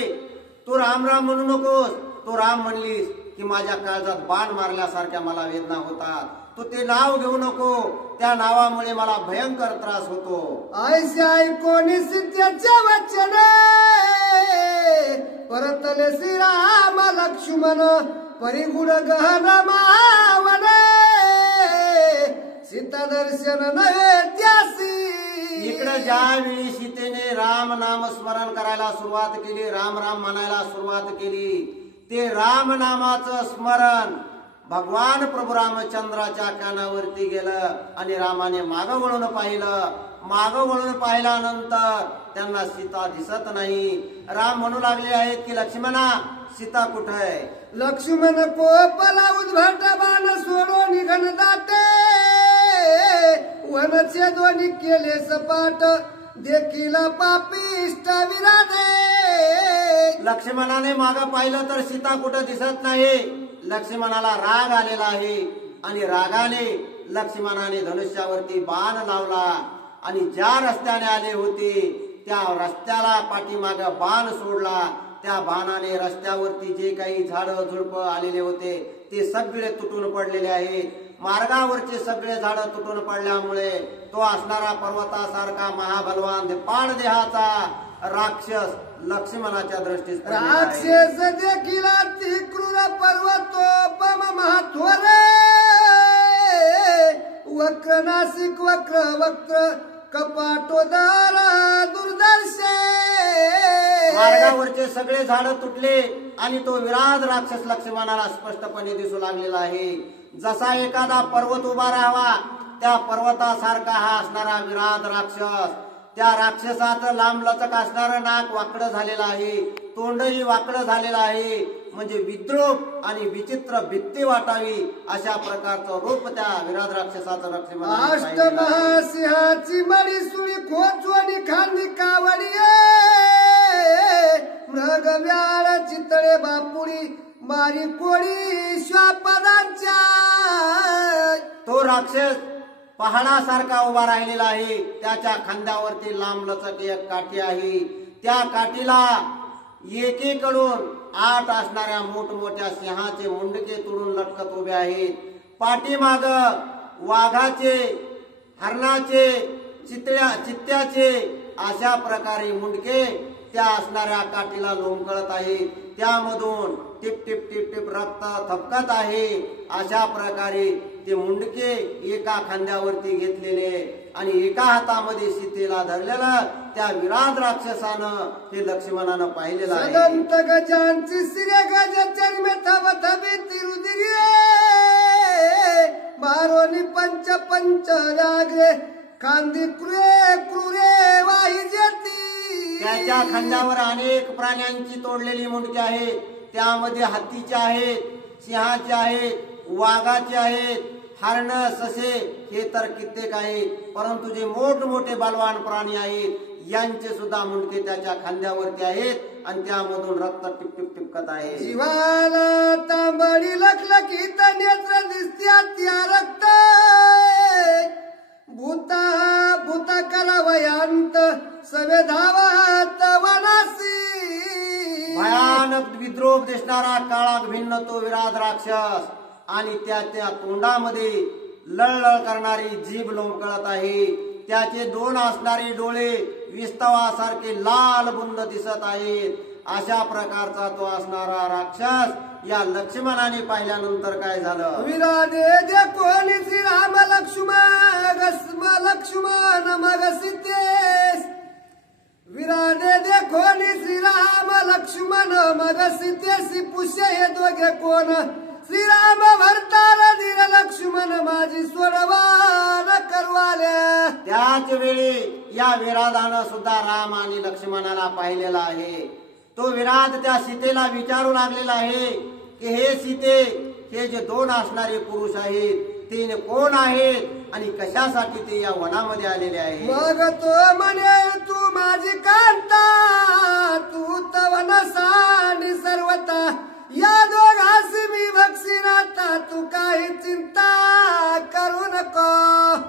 तू राम राम म्हणू नकोस. तू राम म्हणलीस की माझ्या काळजात बाण मारल्यासारख्या मला वेदना होतात. तू ते नाव घेऊ नको, त्या नावामुळे मला भयंकर त्रास होतो. ऐसे ऐकोनी सीतेचे वचन परतले श्रीराम लक्ष्मण परिगुण गहन मावन सीता दर्शन नव्हे त्यासी. इकडे ज्यावेळी सीतेने राम नाम स्मरण करायला सुरुवात केली, राम राम म्हणायला सुरुवात केली, ते राम नामाचं स्मरण भगवान प्रभू रामचंद्राच्या कानावरती गेलं आणि रामाने मागं वळून पाहिलं. मागं वळून पाहिल्यानंतर त्यांना सीता दिसत नाही. राम म्हणू लागले आहेत की लक्ष्मणा, सीता कुठे आहे? लक्ष्मण कोपला उद्भट बाण सोडो निघन दाटे वनचे दोन्ही केले सपाट देखील पापिष्ट विराधे. लक्ष्मणाने मागं पाहिलं तर सीता कुठं दिसत नाही. लक्ष्मणाला राग आलेला आहे आणि रागाने लक्ष्मणाने धनुष्यावरती बाण लावला आणि ज्या रस्त्याने आले होते त्या रस्त्याला पाठीमाग बाण सोडला. त्या बाणाने रस्त्यावरती जे काही झाडं झुडप आलेले होते ते सगळे तुटून पडलेले आहेत. मार्गावरचे सगळे झाडं तुटून पडल्यामुळे तो असणारा पर्वतासारखा महाबलवान पाण देहाचा राक्षस लक्ष्मणाच्या दृष्टीस राक्षस देखील अति क्रूर पर्वतोपम महाथोर वक्र नासिक वक्र वक्र कपाटोदर दुर्दर्शे. मार्गावरचे सगळे झाड तुटले आणि तो विराट राक्षस लक्ष्मणाला स्पष्टपणे दिसू लागलेला आहे. जसा एखादा पर्वत उभा राहावा त्या पर्वतासारखा हा असणारा विराट राक्षस. त्या राक्षसाचं लांबलचक असणारं नाक वाकडं झालेलं आहे, तोंडही वाकडं झालेलं आहे. म्हणजे विद्रूप आणि विचित्र भीती वाटावी अशा प्रकारचं रूप त्या विराट राक्षसाचं लक्ष्मणाने अष्टमहासिंहाची मडी सुळी खोचवणी खांदी कावडी मृग व्याळ चितळे बापुडी मारी कोळी श्वापदांच्या. तो राक्षस पहाडासारखा उभा राहिलेला आहे. त्याच्या खांद्यावरती लांबलचक एक काठी आहे. त्या काठीला एकीकडून 8 असणाऱ्या मोठमोठ्या सिंहाचे मुंडके तुडून लटकत उभे आहेत. पाठीमाग वाघाचे, हरणाचे, चित्त्याचे अशा प्रकारे मुंडके त्या असणाऱ्या काठीला लोंबकळत आहे. त्यामधून टिप टिप टिप टिप रक्त थपकत आहे. अशा प्रकारे ते मुंडके एका खांद्यावरती घेतलेले आणि एका हातामध्ये सीतेला धरलेलं त्या विराट राक्षसानं हे लक्ष्मणानं पाहिलेलं आहे. सदंत गजांची सिरे गज चर्मे थब थबी तिरुदिरे बारोनी पंच पंच व्याघ्रे खांदी क्रूरे क्रूरे वाही जेती. त्याच्या खांद्यावर अनेक प्राण्यांची तोडलेली मुंडके आहेत. त्यामध्ये हत्तीचे आहेत, सिंहाचे आहेत, वाघाचे आहेत, हरण, ससे हे तर कित्येक आहेत. परंतु जे मोठमोठे बलवान प्राणी आहेत यांचे सुद्धा मुंडके त्याच्या खांद्यावरती आहेत आणि त्यामधून रक्त टिप टिप टिपकत आहे. जीवाला तांबडी लखलखीत नेत्र दिसत्या त्या रक्त भूता भूता करावयांत सवे धावत वनासी. भयानक विद्रोह दिसणारा काळा भिन्न तो विराट राक्षस आणि त्या तोंडामध्ये लळलळ करणारी जीभ लोंबकळत आहे. त्याचे 2 असणारे डोळे विस्तवासारखे लाल बुंद दिसत आहेत. अशा प्रकारचा तो असणारा राक्षस या लक्ष्मणाने पाहिल्यानंतर काय झालं? विराडे जे कोणी श्रीराम लक्ष्मण मग सीतेस. विराडे दे कोणी श्रीराम लक्ष्मण मग सीतेसी पुष्य हे दोघे कोण श्रीराम भरताना धीर लक्ष्मण माझी सोडवान करवाल्या. त्याच वेळी या विराधानं सुद्धा राम आणि लक्ष्मणाला पाहिलेला आहे. तो विराध त्या सीतेला विचारू लागलेला आहे की हे सीते, हे जे दोन असणारे पुरुष आहेत ते कोण आहेत आणि कशासाठी ते या वनामध्ये आलेले आहेत. मग तो म्हणे तू माझी कांता, तू तवन सांडी सर्वता, या दोघास मी बक्षीन आता, तू काही चिंता करू नको.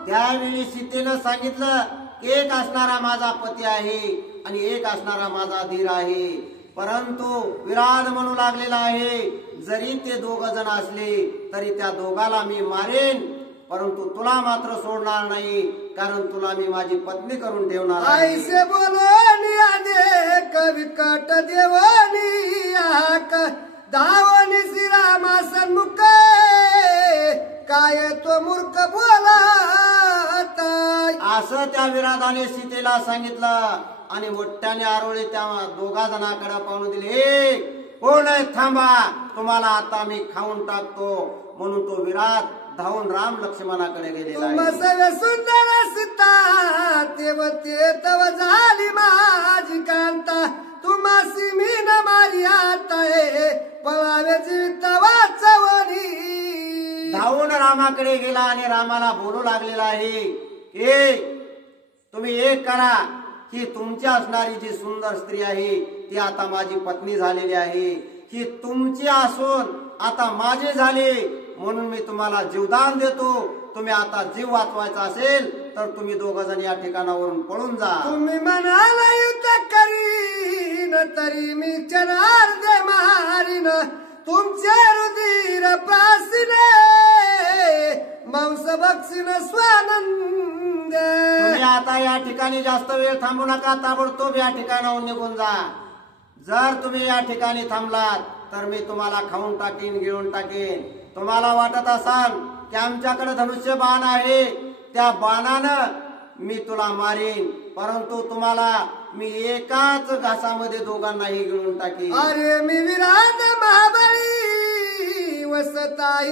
त्यावेळी सीतेनं सांगितलं की एक असणारा माझा पती आहे आणि एक असणारा माझा धीर आहे. परंतु विराध म्हणू लागलेला आहे जरी ते दोघ जण असले तरी त्या दोघाला मी मारेन, परंतु तुला मात्र सोडणार नाही, कारण तुला मी माझी पत्नी करून ठेवणार आहे. ऐसे बोलोनी आदे कविकट देवनी आक धावनी श्रीरामा सन्मुख, काय तो मूर्ख बोलता. असं त्या विराधाने सीतेला सांगितलं आणि मोठ्याने आरोळी त्या दोघा जणांकडे पाहून दिले. हे कोण आहे, थांबा, तुम्हाला आता मी खाऊन टाकतो. म्हणून तो विराट धावून राम लक्ष्मणाकडे गेलेला तुम आहे. सवे सुंदर सीता, तेव ते तव झाली माझी कांता, तुम्हासी मी न मारी आता, पळावे जीवित वाचवणी. धावून रामाकडे गेला आणि रामाला बोलू लागलेला आहे की तुम्ही एक करा की तुमची असणारी जी सुंदर स्त्री आहे ती आता माझी पत्नी झालेली आहे, ही तुमची असून आता माझे झाले, म्हणून मी तुम्हाला जीवदान देतो. तुम्ही आता जीव वाचवायचा असेल तर तुम्ही दोघ जण या ठिकाणावरून पळून जा. तुम्ही म्हणाला युद्ध करीन तरी मी चणार दे मारीन, तुमचे रुधिर प्रासीने मांस बक्षीन स्वानंद. तुम्ही आता या ठिकाणी जास्त वेळ थांबू नका, ताबडतोब या ठिकाणाहून निघून जा. जर तुम्ही या ठिकाणी थांबलात तर मी तुम्हाला खाऊन टाकीन, गिळून टाकीन. तुम्हाला वाटत असाल की आमच्याकडे धनुष्य बाण आहे, त्या बाणानं मी तुला मारीन, परंतु तुम्हाला मी एकाच घासामध्ये दोघांनाही गिळून टाकीन. अरे मी विराट महाबळी वसताय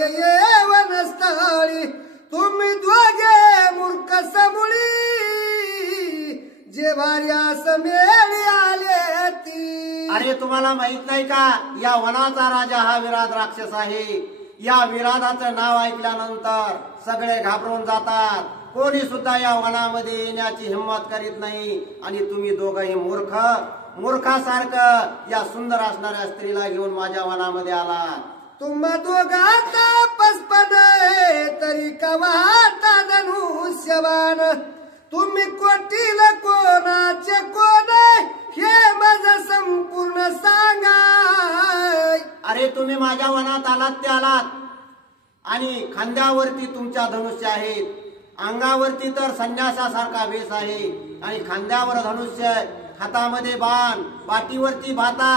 वनस्थळी, तुम्ही दोघे मूर्ख समूळी, जे भार्यास मेळी आले ती. अरे तुम्हाला माहित नाही का, या वनाचा राजा हा विराट राक्षस आहे. या विराधाचं नाव ऐकल्यानंतर सगळे घाबरून जातात, कोणी सुद्धा या वनामध्ये येण्याची हिंमत करीत नाही. आणि तुम्ही दोघंही मूर्खासारखं या सुंदर असणाऱ्या स्त्रीला घेऊन माझ्या वनामध्ये आलात. तुम्हा दोघांचा पस्पन तरी कवाता धनुष्यवान, तुम्ही कोटील कोणाचे कोण हे माझं संपूर्ण सांगा. अरे तुम्ही माझ्या वनात आलात ते आलात आणि खांद्यावरती तुमच्या धनुष्य आहेत, अंगावरती तर संन्यासासारखा वेश आहे आणि खांद्यावर धनुष्य, हातामध्ये बाण, पाठीवरती भाता,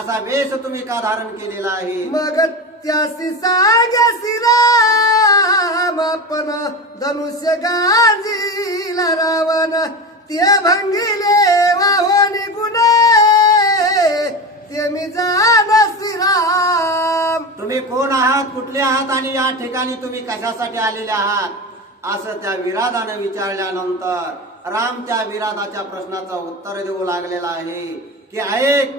असा वेश तुम्ही का धारण केलेला आहे. मग त्यासी सांग्यासी राम आपण धनुष्य गाजीला रावण, ते भंगिले वाहोनी गुणे ते मी जाण श्रीराम. तुम्ही कोण आहात, कुठले आहात आणि या ठिकाणी तुम्ही कशासाठी आलेले आहात, असं त्या विराधानं विचारल्यानंतर राम त्या विराधाच्या प्रश्नाचं उत्तर देऊ लागलेला आहे की ऐक,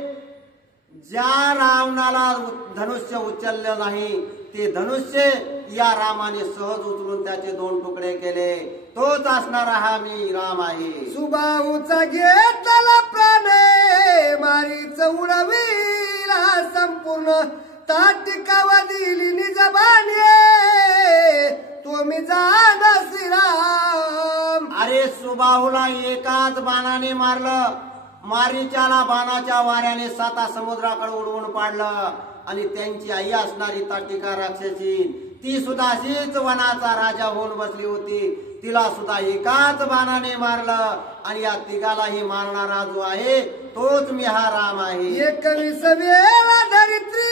ज्या रावणाला धनुष्य उचललं नाही ते धनुष्य या रामाने सहज उचलून त्याचे 2 तुकडे केले, तोच असणारा हा मी राम आहे. सुबाहूचा घेतला प्राण मारीच उडविला संपूर्ण, ताटिकावा दिली निजबानी तुम्ही जाण श्रीराम. अरे सुबाहूला एकाच बाणाने मारलं, मारीच्याला बाणाच्या वाऱ्याने 7 समुद्राकडे उडवून पाडलं आणि त्यांची आई असणारी ताटिका राक्षसी ती सुद्धा अशीच वनाचा राजा होऊन बसली होती, तिला सुद्धा एकाच बाणाने मारलं आणि या तिघालाही मारणारा जो आहे तोच मी हा राम आहे. 21 वेळा धरित्री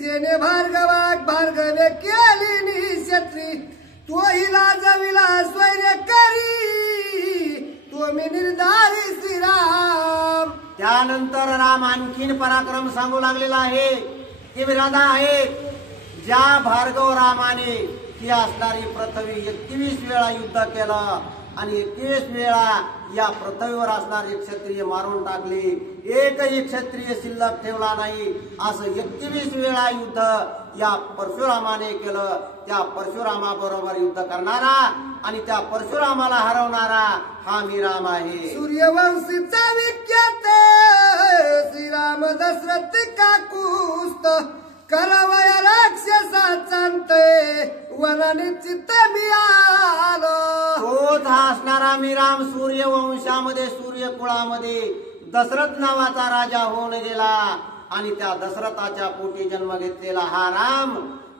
जेने भार्गवे केली निक्षत्री, तोही लाजविला स्वैर्य करी तुम्ही निर्धारी श्रीराम. त्यानंतर राम आणखीन पराक्रम सांगू लागलेला आहे की विराधा आहे, ज्या भार्गव रामाने ही असणारी पृथ्वी 21 वेळा युद्ध केलं आणि 21 वेळा या पृथ्वीवर असणारे क्षत्रिय मारून टाकले, एकही क्षत्रिय शिल्लक ठेवला नाही, असं 21 वेळा युद्ध या परशुरामाने केलं. त्या परशुरामाबरोबर युद्ध करणारा आणि त्या परशुरामाला हरवणारा हा मी राम आहे. सूर्यवंशीचा विख्यात श्रीराम दशरथ काकुस्त करावया राक्षसाचा अंत वनानिश्चित मी आलो. तोच हा असणारा मी राम सूर्यवंशामध्ये सूर्यकुळामध्ये दशरथ नावाचा राजा होऊन गेला आणि त्या दशरथाच्या पोटी जन्म घेतलेला हा राम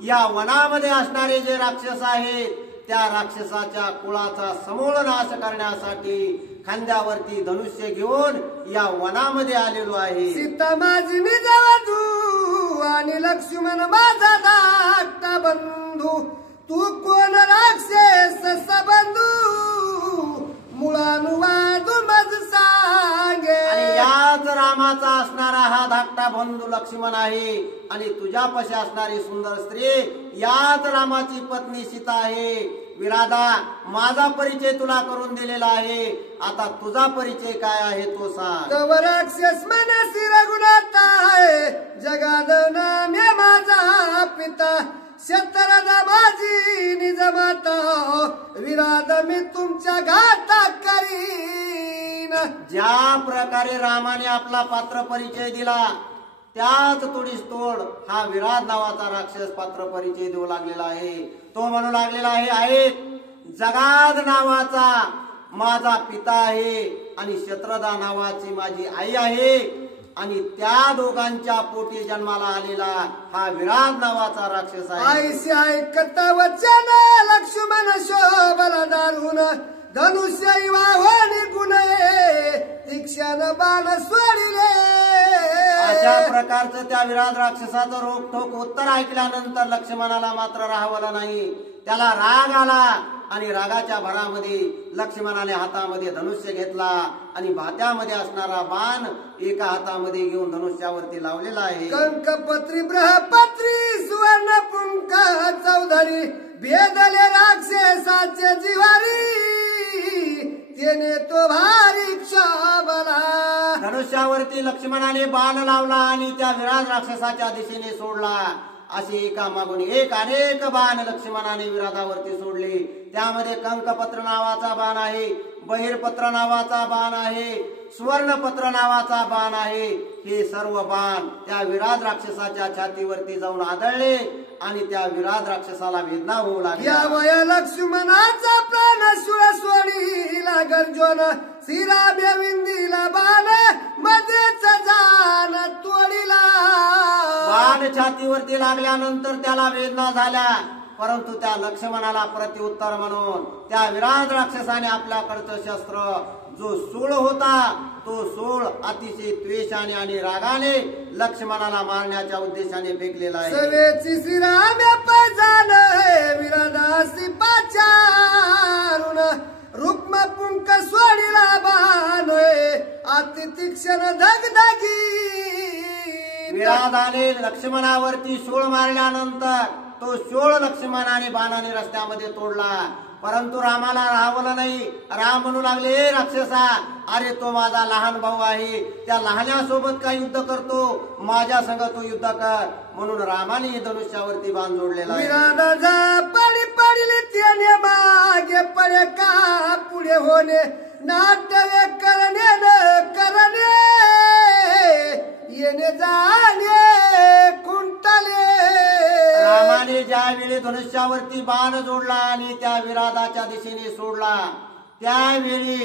या वनामध्ये असणारे जे राक्षस आहेत त्या राक्षसाच्या कुळाचा समूळ नाश करण्यासाठी खांद्यावरती धनुष्य घेऊन या वनामध्ये आलेलो आहे. सीता माझी निजवधू आणि लक्ष्मण माझा धाकटा बंधू, तू कोण राक्षस सबंधू मुळानुवादू मज सांगे. आणि याच रामाचा असणारा हा धाकटा बंधू लक्ष्मण आहे आणि तुझ्यापाशी असणारी सुंदर स्त्री याच रामाची पत्नी सीता आहे. विराधा, माझा परिचय तुला करून दिलेला आहे, आता तुझा परिचय काय आहे तो सांग. तव राक्षस मनसी रघुनाथ आहे, जगाद नाम्य माझा पिता, शतरदा माझी निज माता, विराध मी तुमच्या घाता करीन. ज्या प्रकारे रामाने आपला पात्र परिचय दिला त्याच तोडीस तोड हा विराट नावाचा राक्षस पात्र परिचय देऊ लागलेला आहे. तो म्हणू लागलेला आहे, जगाद नावाचा माझा पिता आहे आणि शत्रदा नावाची माझी आई आहे आणि त्या दोघांच्या पोटी जन्माला आलेला हा विराट नावाचा राक्षस आहे. आईशी ऐकत वचन लक्ष्मण शोभला दारुण, धनुष्य वाहनी गुणे तीक्ष्ण बाण सोडिले. अशा प्रकारचं त्या विराट राक्षसाचं रोखोक उत्तर ऐकल्यानंतर लक्ष्मणाला मात्र राहावलं नाही. त्याला राग आला आणि रागाच्या भरामध्ये लक्ष्मणाने हातामध्ये धनुष्य घेतला आणि भात्यामध्ये असणारा बाण एका हातामध्ये घेऊन धनुष्यावरती लावलेला आहे. कंकपत्री बृहपत्री सुवर्ण पुंक चौधरी भेदले राक्षसाचे जिवारी, त्याने तो भारी क्षोभला. धनुष्यावरती लक्ष्मणाने बाण लावला आणि त्या विराट राक्षसाच्या दिशेने सोडला. असे एका मागून एक अनेक बाण लक्ष्मणाने विराधावरती सोडले. त्यामध्ये कंकपत्र नावाचा बाण आहे, बहिरपत्र नावाचा बाण आहे, सुवर्णपत्र नावाचा बाण आहे. हे सर्व बाण त्या विराट राक्षसाच्या छातीवरती जाऊन आदळले आणि त्या विराट राक्षसाला वेदना होऊ लागली. या वया लक्ष्मणाचा प्राण सुळ सोडीला गर्जोन, श्रीराम विंदीला बाण मध्येच जाण तोडीला. बाण छातीवरती लागल्यानंतर त्याला वेदना झाल्या, परंतु त्या लक्ष्मणाला प्रत्युत्तर म्हणून त्या विराट राक्षसाने आपल्याकडचं शस्त्र जो सूळ होता तो सूळ अतिशय द्वेषाने आणि रागाने लक्ष्मणाला मारण्याच्या उद्देशाने फेकलेला आहे. सवेची श्रीराम पजान विरादासी पाचारुण, रुक्म पुंक सोडिला बाण अति तीक्ष्ण धगधगी. विराधाने लक्ष्मणावरती शूळ मारल्यानंतर तो शूळ लक्ष्मणाने बाणाने रस्त्यामध्ये तोडला, परंतु रामाला राहावलं नाही. राम म्हणू लागले, राक्षसा, अरे तो माझा लहान भाऊ आहे, त्या लहान्यासोबत काय युद्ध करतो, माझ्या संग तू युद्ध कर. म्हणून रामाने धनुष्यावरती बाण जोडलेला आहे. विराधा पडी पडली त्याने मागे पडे का पुढे होणे, नाट्य करणे करणे येणे जाणे कुंटले. रामाने ज्यावेळी धनुष्यावरती बाण जोडला आणि त्या विराधाच्या दिशेने सोडला त्यावेळी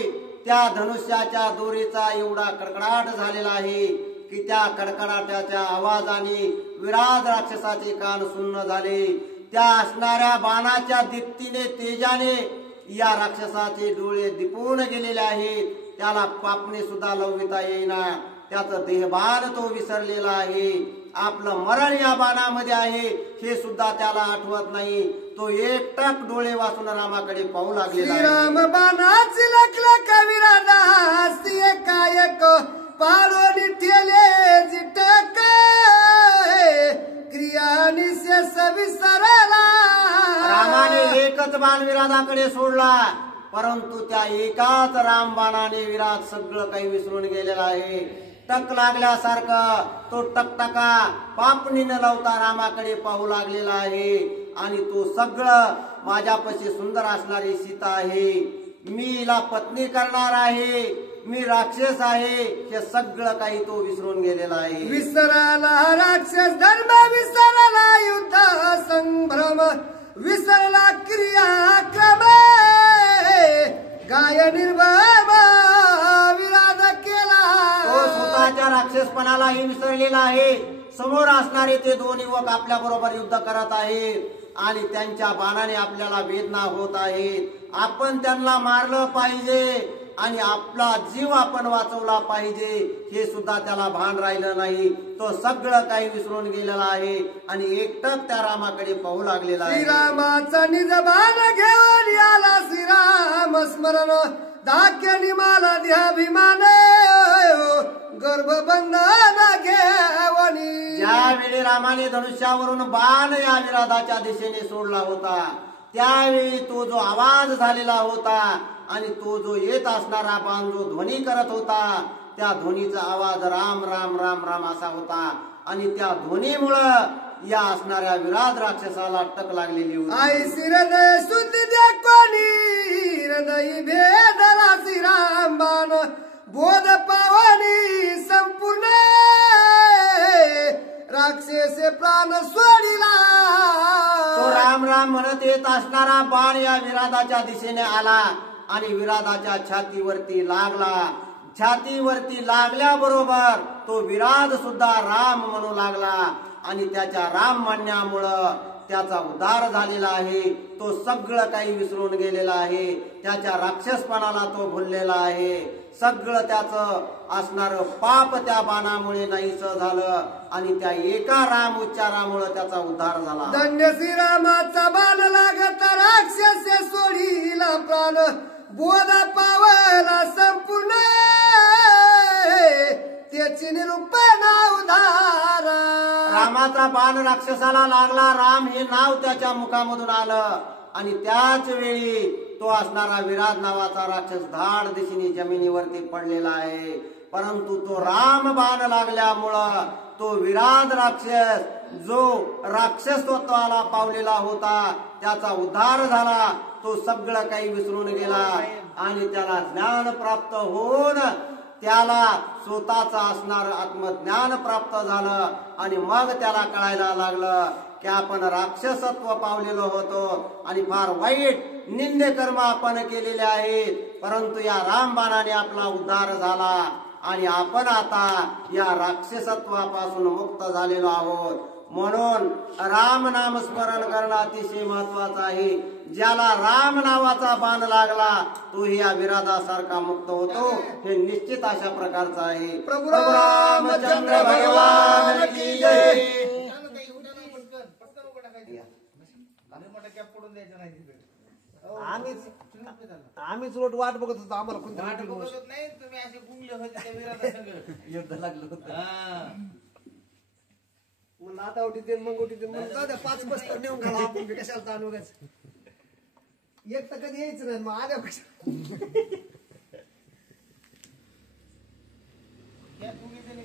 त्या धनुष्याच्या दोरीचा एवढा कडकडाट झालेला आहे की त्या कडकडाटाच्या आवाजाने विराट राक्षसाचे कान सुन्न झाले. त्या असणाऱ्या बाणाच्या दीप्तीने तेजाने या राक्षसाचे डोळे दिपून गेलेले आहेत. त्याला पापणे सुद्धा लवविता येईना. त्याचं देहभान तो विसरलेला आहे. आपलं मरण या बाणामध्ये आहे हे सुद्धा त्याला आठवत नाही. तो एकटक डोळे वाचून रामाकडे पाहू लागलेला आहे. श्रीराम बाणाची लखलख विराधासी एकाएक पाडोनी ठेले जिटक, क्रिया निशेष विसरला. रामाने एकच बाण विराधाकडे सोडला, परंतु त्या एकाच रामबाणाने विराट सगळं काही विसरून गेलेला आहे. टक लागल्यासारखं तो टकटका पापणी न लावता रामाकडे पाहू लागलेला आहे. आणि तो सगळं माझ्यापाशी सुंदर असणारी सीता आहे, मी हिला पत्नी करणार आहे, मी राक्षस आहे, हे सगळं काही तो विसरून गेलेला आहे. विसरला राक्षस धर्म, विसरला युद्ध संभ्रम, विसरला क्रियाक्रम, गाय निर्भम विराज केला. तो स्वतःच्या राक्षसपणालाही विसरलेला आहे. समोर असणारे ते दोन युवक आपल्या बरोबर युद्ध करत आहेत आणि त्यांच्या बाणाने आपल्याला वेदना होत आहेत. आपण त्यांना मारलं पाहिजे आणि आपला जीव आपण वाचवला पाहिजे, हे सुद्धा त्याला भान राहिलं नाही. तो सगळं काही विसरून गेलेला आहे आणि एकटक त्या रामाकडे पाहू लागलेला आहे. श्रीरामाचा निज बाण घेऊन आला श्रीराम स्मरण, धाक्यानी मला ध्याभिमान, गर्भबंधन घेवणी. ज्यावेळी रामाने धनुष्यावरून बाण या विराधाच्या दिशेने सोडला होता, त्यावेळी तो जो आवाज झालेला होता आणि तो जो येत असणारा बाण जो ध्वनी करत होता, त्या ध्वनीचा आवाज राम राम राम राम असा होता. आणि त्या ध्वनीमुळं या असणाऱ्या विराट राक्षसाला टक लागलेली होती. आई हृदय शुद्धी द्या कोणी, हृदय भेदला श्रीराम बाण, बोध पावनी संपूर्ण, राक्षसे प्राण सोडिला. तो राम राम म्हणत येत असणारा बाण या विराधाच्या दिशेने आला आणि विराधाच्या छातीवरती लागला. छातीवरती लागल्याबरोबर तो विराध सुद्धा राम म्हणू लागला आणि त्याच्या राम म्हणण्यामुळं त्याचा उद्धार झालेला आहे. तो सगळं काही विसरून गेलेला आहे, त्याच्या राक्षसपणाला तो भुललेला आहे. सगळं त्याचं असणारं पाप त्या बाणामुळे नाहीसं झालं आणि त्या एका राम उच्चारामुळे त्याचा उद्धार झाला. धन्य श्रीरामाचा बाण लागत राक्षसे सोडीला प्राण, बोध पावला संपूर्ण, त्याची निरूपण उधार. रामाचा बाण राक्षसाला लागला, राम हे नाव त्याच्या मुखामधून आलं आणि त्याच वेळी तो असणारा विराट नावाचा राक्षस धाड दिशेने जमिनीवरती पडलेला आहे. परंतु तो राम बाण लागल्यामुळं तो विराट राक्षस जो राक्षसत्वाला पावलेला होता त्याचा उद्धार झाला. तो सगळं काही विसरून गेला आणि त्याला ज्ञान प्राप्त होऊन त्याला स्वतःचा असणारं आत्मज्ञान प्राप्त झालं आणि मग त्याला कळायला लागलं की आपण राक्षसत्व पावलेलो होतो आणि फार वाईट निंदे कर्म आपण केलेले आहेत, परंतु या रामबाणाने आपला उद्धार झाला आणि आपण आता या राक्षसत्वापासून मुक्त झालेलो आहोत. म्हणून राम नाम स्मरण करणं अतिशय महत्वाचं आहे. ज्याला राम नावाचा बाण लागला तोही या विराधासारखा मुक्त होतो, हे निश्चित अशा प्रकारचं आहे. प्रभू रामचंद्र भगवान की जय. आम्हीच रोट वाट बघत होतो, आम्हाला कोणती वाट बघत नाही तुम्ही असे गुंगले होते त्या विराधासंग युद्ध लागलं होतं. मग आता उठी ते मग उठी ते मग जाऊ द्या, 5 बस नेऊन घाला आपण बी, कशाला ताण वगायचं. एक तर कधी यायचं नाही मग आल्या कशा. या दोघी जणी